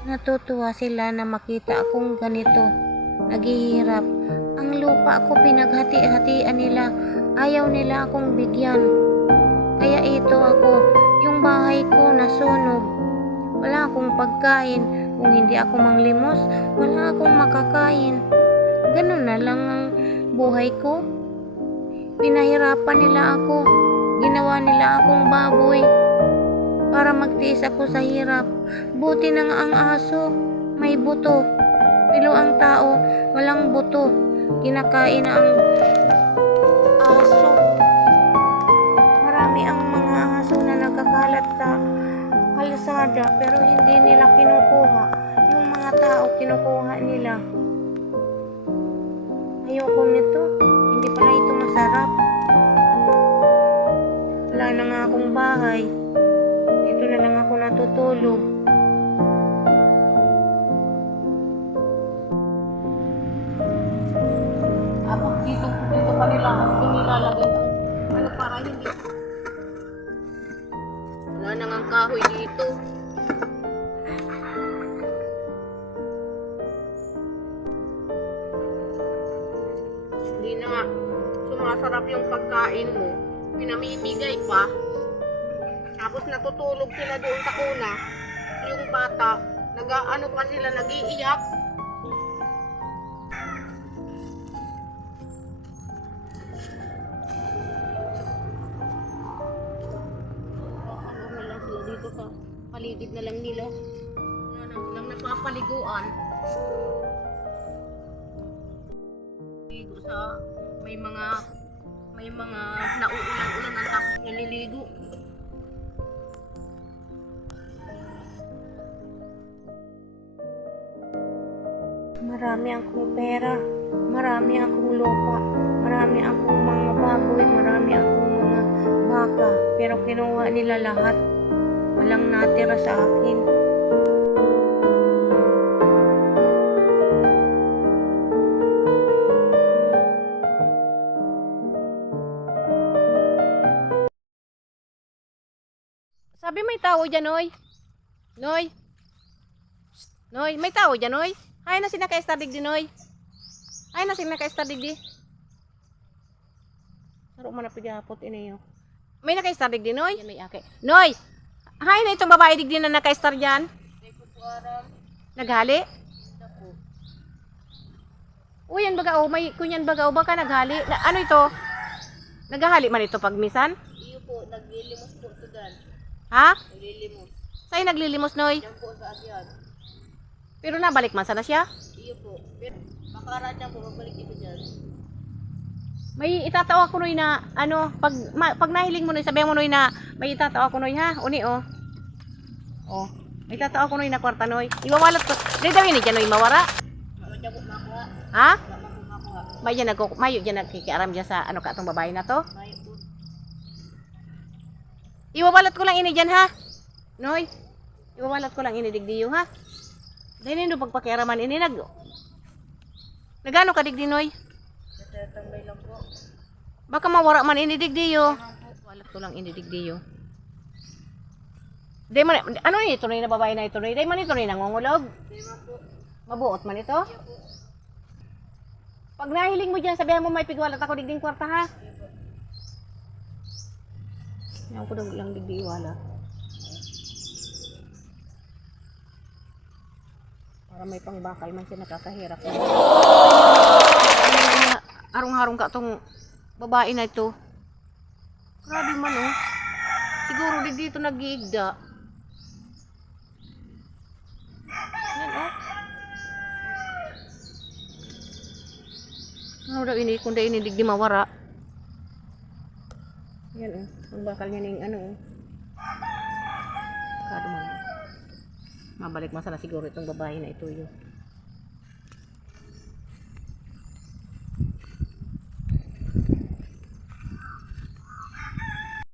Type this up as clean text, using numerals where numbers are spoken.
Natutuwa sila na makita akong ganito, naghihirap. Ang lupa ko pinaghati-hatian nila, ayaw nila akong bigyan. Kaya ito ako, yung bahay ko nasunog. Wala akong pagkain, kung hindi ako manglimos, wala akong makakain. Ganun na lang ang buhay ko. Pinahirapan nila ako, ginawa nila akong baboy para magtiis ako sa hirap. Buti na nga ang aso, may buto. Pero ang tao, walang buto. Kinakain na ang aso. Marami ang mga aso na nagkakalat sa kalsada pero hindi nila kinukuha. Yung mga tao kinukuha nila. Ayoko nito. Hindi pala ito masarap. Wala na nga akong bahay. Dito na lang ako natutulog. Dito pa nila nilalagay ano para hindi. Wala na nga kahoy dito. Hindi na nga sumasarap yung pagkain mo. Pinamimigay pa. Tapos natutulog sila doon sa kuna. Yung bata, nag-ano pa sila, nag-iiyak. Ano na lang sila dito sa paligid na lang nila. Wala na lang napapaliguan. Ligo sa may mga nauulan-ulan ang tapos naliligo. Marami akong pera, marami akong lupa, marami akong mga baboy, marami akong mga baka, pero kinuha nila lahat. Walang natira sa akin. Sabi may tao dyan, Noy. Noy. Noy, may tao dyan, Noy. Ay na sinaka-estadig di, Noy. Ay na sinaka-estadig di. Saro man na pigapot ini yo. May naka-estadig di, Noy. Yan may ake. Noy. Hay na itong babae digdi na naka-star dyan. Naghali? Uy, yan baga o. May kunyan baga o. Baka naghali. Ano ito? Naghali man ito pag misan? Iyo po, naglilimos po ito dyan. Ha? Naglilimos. Sa'yo naglilimos, Noy? Yan po sa agyan. Pero nabalik man sana siya? Iyo po. Pero makaraan niya po, magbalik ito dyan. May itatawa ko, Noy, na ano, pag nahiling mo, Noy, sabihan mo, Noy, na may itatawa ko, Noy, ha? Uni, oh. Oh. May itatawa ko, Noy, na kwarta, Noy. Iwawalat ko. Dahil daw yun, dyan, Noy, mawara. Mamadya po makuha. Ha? Mama po makuha. Mayo dyan nagkikiaram dyan sa ano ka itong babae na to. Mayo po. Iwawalat ko lang ini dyan, ha? Noy. Iwawalat ko lang ini digdiyo, ha? Dahil nino pagpakiaraman ini nagano ka digdi, Noy? Tatambay lang po. Baka mawara man ini digdiyo. Iwawalat ko lang ini digdiyo. Dahil man, ano ito, Noy, na babae na ito, Noy? Dahil man ito, Noy, nangungulog? Di ba po? Mabuot man ito? Iyo po. Pag nahiling mo dyan, sabihan mo may pigwalat ako digding kwarta, ha? Iyo po. Yan ko daw lang digdi iwala. Para may pangbakal man siya nakakahirap. Harong-harong ka tong babae na ito. Grabe man, oh. Siguro dito nag-iigda. Yan, oh. Ano daw ini? Kung daw ini digdi mawara. Yan, oh. Ang bakal niya ng ano, oh. Kado man. Mabalik masala siguro itong babae na ito, yun.